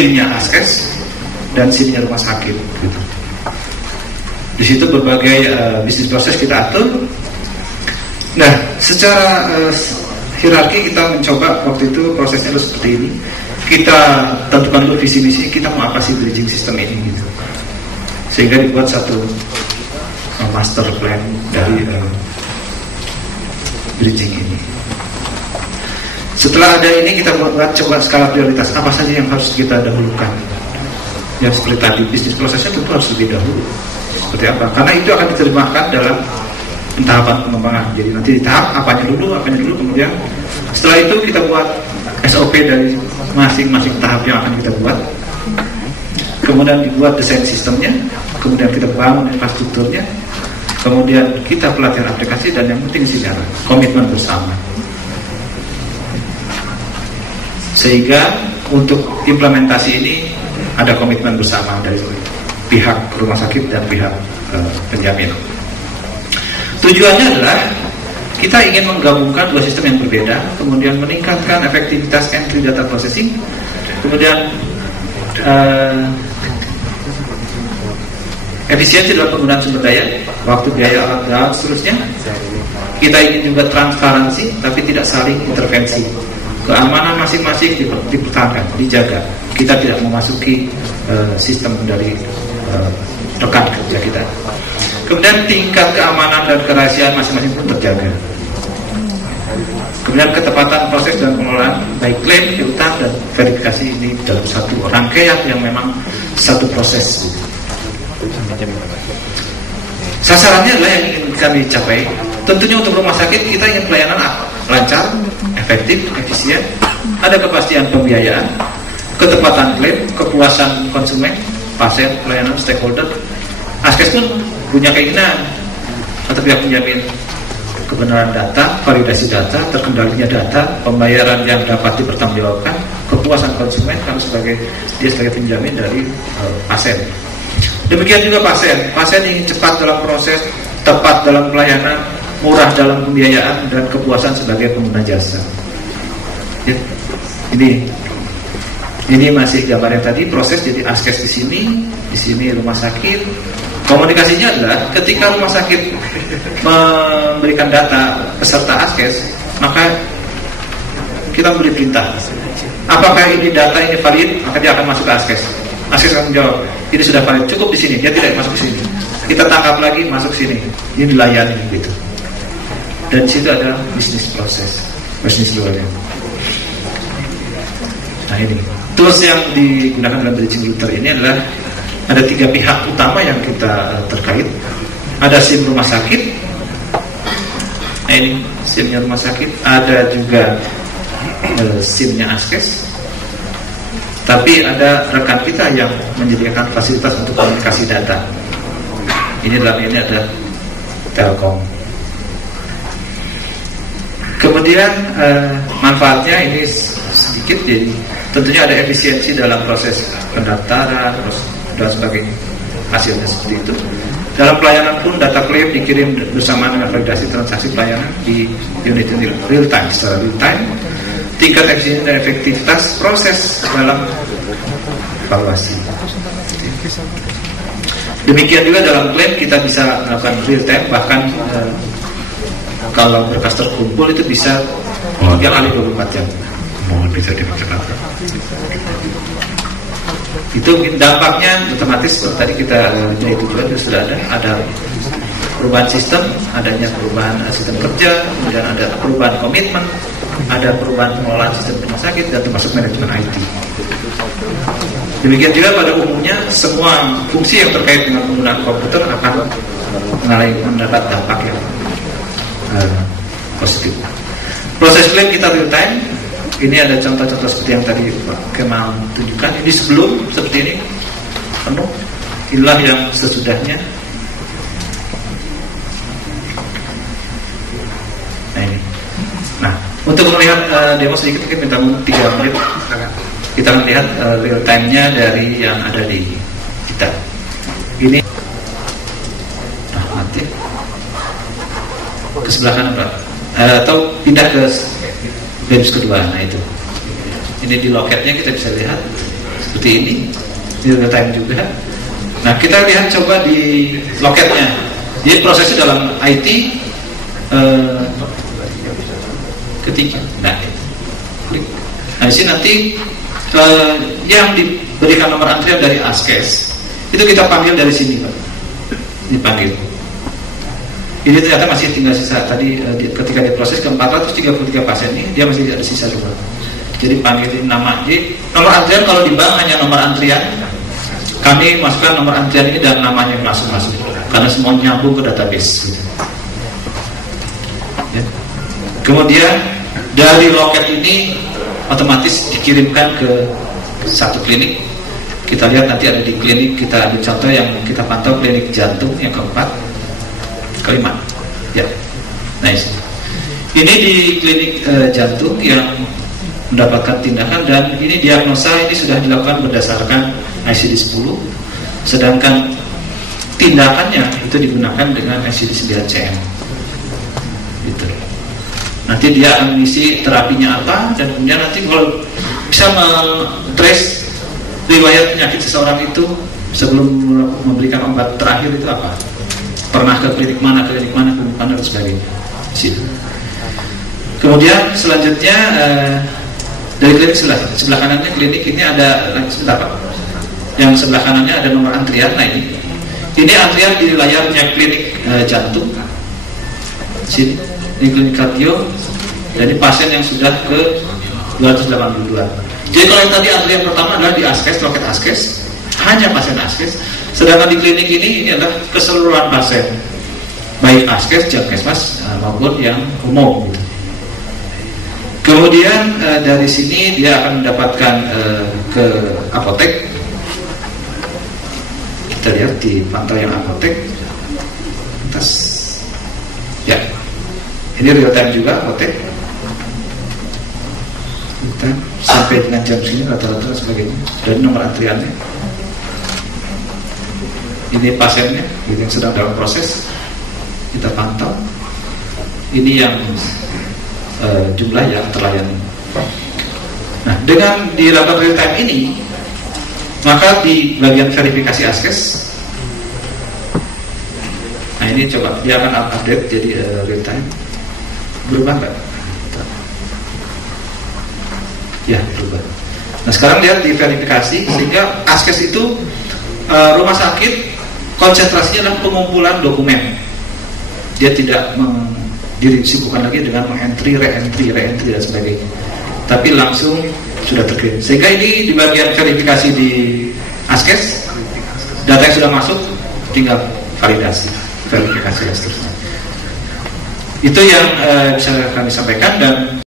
SIM-nya Askes dan SIM-nya rumah sakit gitu. Di situ berbagai bisnis proses kita atur. Nah, secara hierarki kita mencoba waktu itu prosesnya seperti ini. Kita tentukan dulu visi misi kita mau apa sih bridging system ini gitu. Sehingga dibuat satu master plan dari bridging ini. Setelah ada ini kita buat coba skala prioritas apa saja yang harus kita dahulukan. Yang seperti tadi bisnis prosesnya tentu harus lebih dahulu. Seperti apa? Karena itu akan diterjemahkan dalam tahapan pengembangan. Jadi nanti di tahap apanya dulu, kemudian setelah itu kita buat SOP dari masing-masing tahap yang akan kita buat. Kemudian dibuat desain sistemnya, kemudian kita bangun infrastrukturnya, kemudian kita pelatihan aplikasi, dan yang penting sejarah, komitmen bersama. Sehingga untuk implementasi ini ada komitmen bersama dari pihak rumah sakit dan pihak penjamin. Tujuannya adalah kita ingin menggabungkan dua sistem yang berbeda, kemudian meningkatkan efektivitas entry data processing, kemudian efisiensi dalam penggunaan sumber daya, waktu, biaya, alat, dan seterusnya. Kita ingin juga transparansi, tapi tidak saling intervensi. Keamanan masing-masing dipertahankan, dijaga. Kita tidak memasuki sistem dari rekan kerja kita. Kemudian tingkat keamanan dan kerahasiaan masing-masing pun terjaga. Kemudian ketepatan proses dan pengelolaan baik klaim, piutang, dan verifikasi ini dalam satu rangkaian yang memang satu proses. Sasarannya adalah yang ingin kami capai. Tentunya untuk rumah sakit kita ingin pelayanan lancar, efektif, efisien, ada kepastian pembiayaan, ketepatan klaim, kepuasan konsumen, pasien, pelayanan, stakeholder. Askes pun punya keinginan atau pihak penjamin kebenaran data, validasi data, terkendalinya data, pembayaran yang dapat dipertanggungjawabkan, kepuasan konsumen kalau dia sebagai penjamin dari pasien. Demikian juga pasien ingin cepat dalam proses, tepat dalam pelayanan, murah dalam pembiayaan, dan kepuasan sebagai pengguna jasa. Ya. Ini masih gambar yang tadi, proses jadi Askes di sini rumah sakit. Komunikasinya adalah ketika rumah sakit memberikan data peserta Askes, maka kita beri perintah. Apakah ini data ini valid? Maka dia akan masuk ke Askes. Askes akan menjawab, ini sudah valid, cukup di sini. Dia tidak masuk ke sini. Kita tangkap lagi, masuk sini. Ini dilayani gitu. Dan di situ ada bisnis proses, bisnis luarnya. Nah ini tools yang digunakan dalam bridging router ini adalah ada 3 pihak utama yang kita terkait. Ada SIM rumah sakit. Nah ini SIM-nya rumah sakit. Ada juga SIM-nya Askes. Tapi ada rekan kita yang menyediakan fasilitas untuk komunikasi data. Ini dalam ini ada Telkom. Kemudian manfaatnya ini sedikit, jadi tentunya ada efisiensi dalam proses pendaftaran dan sebagainya. Hasilnya seperti itu. Dalam pelayanan pun data klaim dikirim bersama dengan validasi transaksi pelayanan di unit real time, secara real time. Tingkat efisiensi dan efektivitas proses dalam evaluasi. Demikian juga dalam klaim kita bisa melakukan real time, bahkan kalau berkas terkumpul itu bisa 3 kali 24 jam. Mohon bisa dipercepat. Itu dampaknya otomatis tadi kita itu juga sudah ada perubahan sistem, adanya perubahan sistem kerja, kemudian ada perubahan komitmen, ada perubahan pengelolaan sistem rumah sakit, dan termasuk manajemen IT. Demikian juga pada umumnya semua fungsi yang terkait dengan penggunaan komputer akan mendapat dampak yang positif. Proses klaim kita real time. Ini ada contoh-contoh seperti yang tadi Pak Kemal tunjukkan. Ini sebelum seperti ini penuh. Inilah yang sesudahnya. Nah ini. Nah untuk melihat demo sedikit mungkin minta 3 menit. Kita melihat real time-nya dari yang ada di kita. Ini. Nah mati. Ke sebelah kanan Pak. Atau pindah ke bench kedua. Nah itu. Ini di loketnya kita bisa lihat seperti ini real time juga. Nah kita lihat coba di loketnya. Jadi prosesnya dalam IT ketiga. Nah di sini nanti yang diberikan nomor antrian dari ASKES itu kita panggil dari sini Pak, dipanggil. Ini ternyata masih tinggal sisa tadi ketika diproses ke 433 pasien ini dia masih ada sisa juga. Jadi panggilin nama. Jadi nomor antrian kalau di bank hanya nomor antrian. Kami masukkan nomor antrian ini dan namanya langsung masuk karena semua nyambung ke database. Ya. Kemudian dari loket ini otomatis dikirimkan ke satu klinik. Kita lihat nanti ada di klinik, kita ada contoh yang kita pantau klinik jantung yang keempat, kelima. Ya, nice. Ini di klinik jantung yang mendapatkan tindakan dan ini diagnosa ini sudah dilakukan berdasarkan ICD-10, sedangkan tindakannya itu digunakan dengan ICD-9-CM. Gitu. Nanti dia akan mengisi terapinya apa dan kemudian nanti kalau bisa men-trace riwayat penyakit seseorang itu sebelum memberikan obat terakhir itu apa, pernah ke klinik mana dan sebagainya. Situ. Kemudian selanjutnya dari klinik sebelah kanannya klinik ini ada apa? Yang sebelah kanannya ada nomor antrian. Nah ini antrian di layarnya klinik jantung. Sini ini klinik kardio. Jadi pasien yang sudah ke 282. Jadi kalau yang tadi antrian pertama adalah di ASKES, loket ASKES, hanya pasien ASKES. Sedangkan di klinik ini adalah keseluruhan pasien, baik ASKES, Jamkesmas maupun yang umum. Gitu. Kemudian dari sini dia akan mendapatkan ke apotek. Kita lihat di pantau yang apotek atas. Ya, ini real time juga apotek. Kita sampai dengan jam sini rata-rata sebagainya. Dan nomor antriannya. Ini pasiennya, yang sedang dalam proses. Kita pantau. Ini yang jumlah yang terlayani. Nah, dengan dilakukan real time ini, maka di bagian verifikasi ASKES, nah ini coba dia akan update jadi real time. Berubah nggak? Ya, berubah. Nah sekarang lihat di verifikasi sehingga ASKES itu rumah sakit konsentrasinya adalah pengumpulan dokumen. Dia tidak disibukkan lagi dengan mengentry, re-entry dan sebagainya. Tapi langsung sudah terkirim. Sehingga ini di bagian verifikasi di ASKES, data yang sudah masuk tinggal verifikasi dan seterusnya. Itu yang bisa kami sampaikan dan